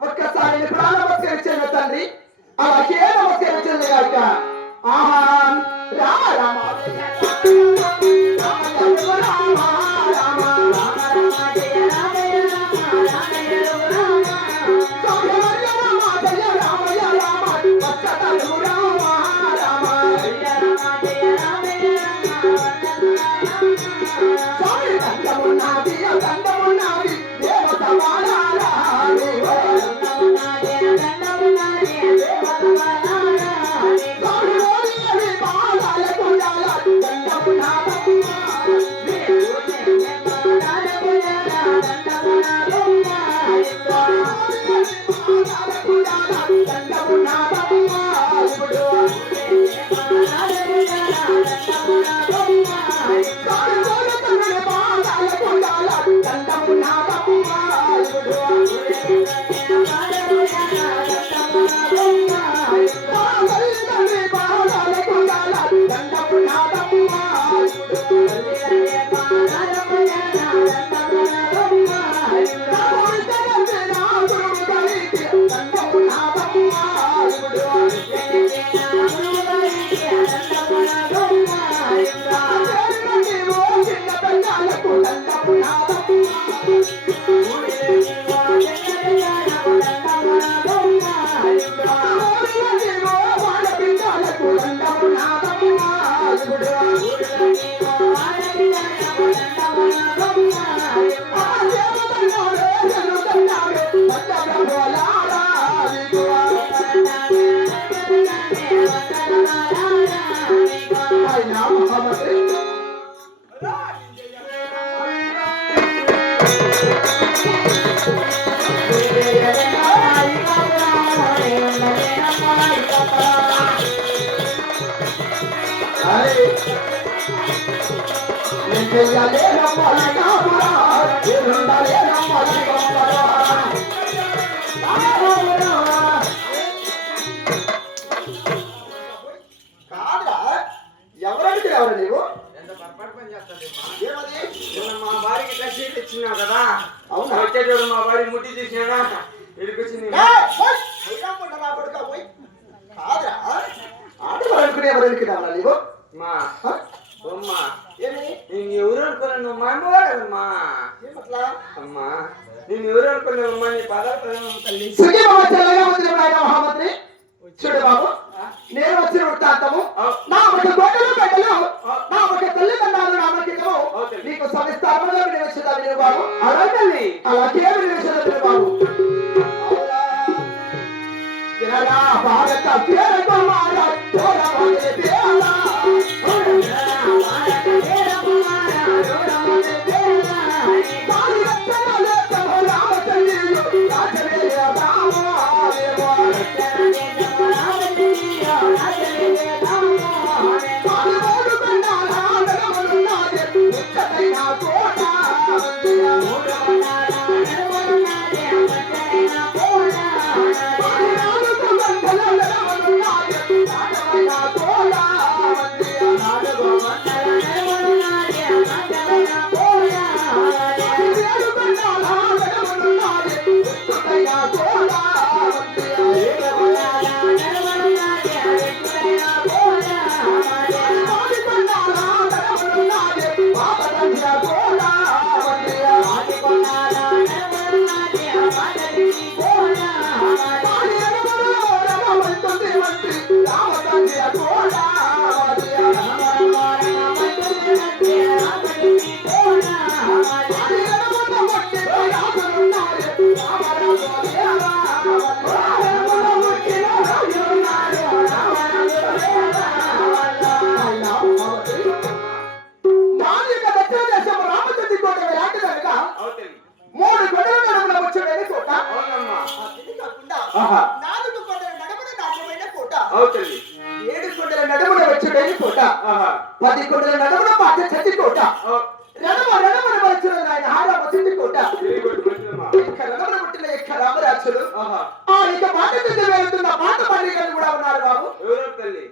ఒక్కసారి ప్రాణమస్కరించిన తండ్రి అలాగే నమస్కరించింది కాక ఆహా రామ రామ ఎవరు నీవు మా భార్యకి డ్రెస్ ఇచ్చినా కదా అవును వచ్చేటప్పుడు మా భార్య ముట్టి తీసినా ఇడికొచ్చింది ఆడవాళ్ళనుకునే ఎవరు అనుకున్నావా నీవు మా అమ్మా నేను ఎవరు అనుకున్నాను మా అమ్మగా కదమ్మా అమ్మా నేను ఎవరు అనుకున్నావమ్మా నీ పదార్థం తల్లి మహామంత్రి చూడు బాబు నేను వచ్చిన వృత్తాంతము నా ఒక గొడ్డలు పెట్టలు నా ఒక తల్లిదండ్రులు నామకితో నీకు సవిస్తారంగా వినియోగించాలి బాబు అలాగే అలాగే వినియోగించాలి బాబు భారత పేరు మారా పది కొండల నడవడం మాట చెట్టి కోట రణమని వచ్చిన ఆయన హారమ్మ చెట్టి కోట రణమన పుట్టిన ఎక్క రామరాజులు ఇక మాట చెట్టు వెళ్తున్న మాట పండికలు కూడా ఉన్నారు బాబు తల్లి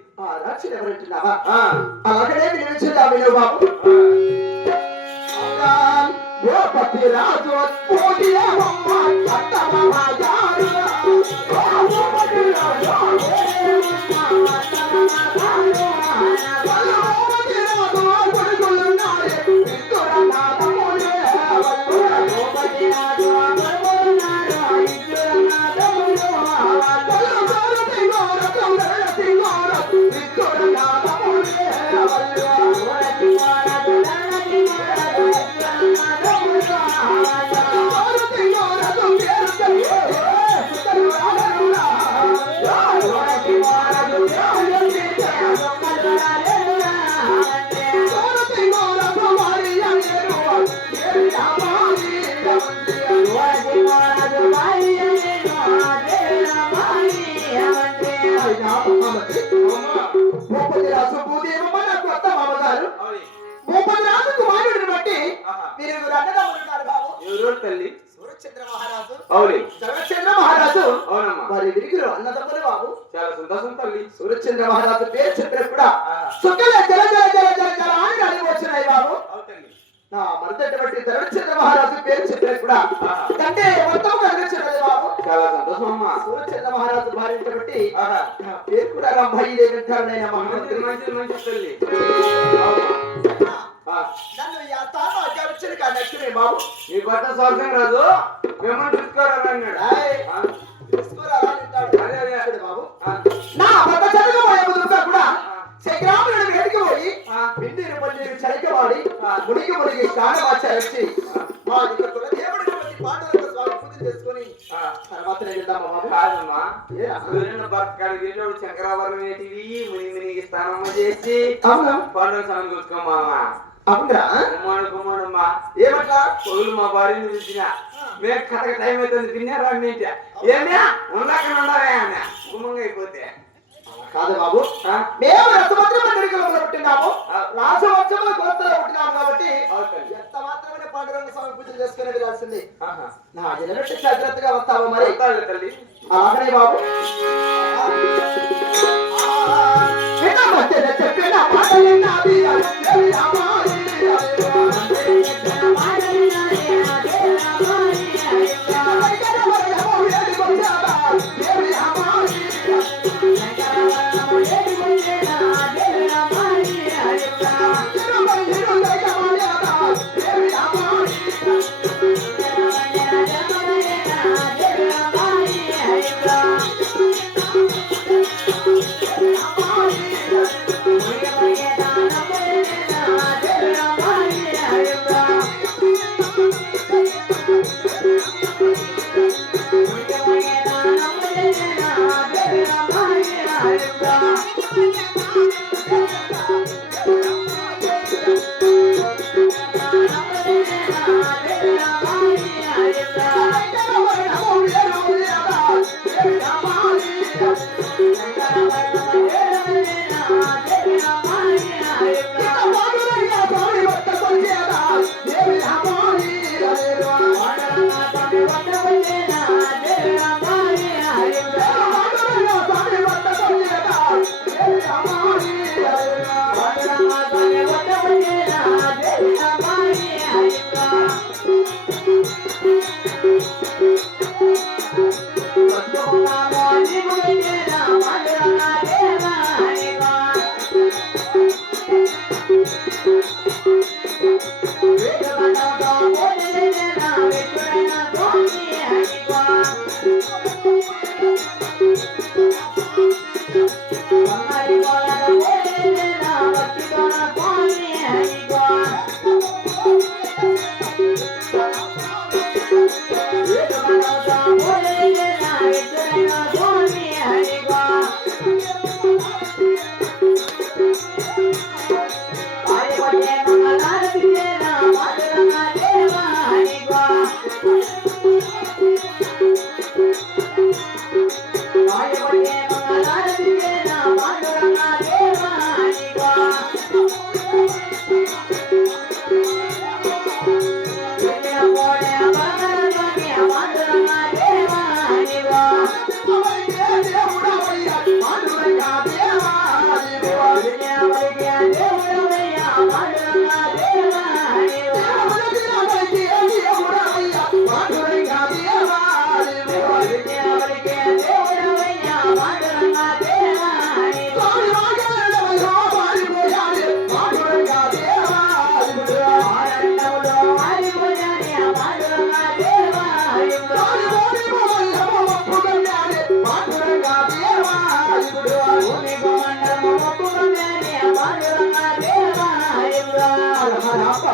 రాజులు ఎవరంటున్నావా అలాగనే వినిపించిందా మీరు బాబు గోపతి రాజు భూపతి రాజు భూదేవమ్మ నాకు అత్త మామగారు భూపతి రాజు కుమారుడిని బట్టి మీరు అన్నదమ్ములున్నారు బాబు ఎవరో తల్లి సూర్యచంద్ర మహారాజు అవును జగచంద్ర మహారాజు అవునమ్మా వారి విరిగిరు అన్నదమ్ములు బాబు చాలా సంతోషం తల్లి సూర్యచంద్ర మహారాజు పేరు చెప్పిన కూడా సుఖల జల జల జల జల జల అని అడిగొచ్చినాయి బాబు నా మరుదటువంటి ధరణచంద్ర మహారాజు పేరు చెప్పిన కూడా అంటే మొత్తం కలిగించినది బాబు చాలా సంతోషం అమ్మా సూర్యచంద్ర మహారాజు భార్య బట్టి నా పేరు కూడా రంభాయి దేవి అంటారు నాయన మహామంత్రి మంచి తల్లి నన్ను ఈ తాను అడ్డావిచ్చిన కానీ బాబు నీ భర్త స్వర్గం రాదు మిమ్మల్ని చూసుకోరా అన్నాడు తీసుకోరాలా అంటాడు. అదే బాబు నా భర్త చదువుకోబోయే ముందుగా కూడా శగ్రాములను వేడికి పోయి బిందీరు పన్నీరు చలికవాడి మునిగి స్నానమాచారొచ్చి మా ఇక కులదేవుడి పాండవ స్వామి పూజ చేసుకొని తర్వాత వెళ్దామా బాబు కాదమ్మా సూర్యుని భర్త కాడికి వెళ్ళి శంకరావరం ఏంటివి మునిగి స్నానం చేసి అవునా పండుగ స్నానం చూసుకోమామా అవునా కుమారుడమ్మా ఏమట్లా పొగులు మా భార్యని పిలిచిన మేము కథక టైం అవుతుంది తిన్నారా అన్నింటి ఏమ్యా ఉండక ఉండవే అన్న గుమ్మంగా అయిపోతే కాదు బాబు మేము రసభద్ర పండుగలో పుట్టినాము రాసవంశంలో కొత్తలో పుట్టినాము కాబట్టి ఎంత మాత్రమే పాండురంగ స్వామి పూజలు చేసుకునే వెళ్ళాల్సింది నా జనబెట్టి జాగ్రత్తగా వస్తావా మరి తల్లి అలాగనే బాబు చెప్పిన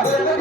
అసలు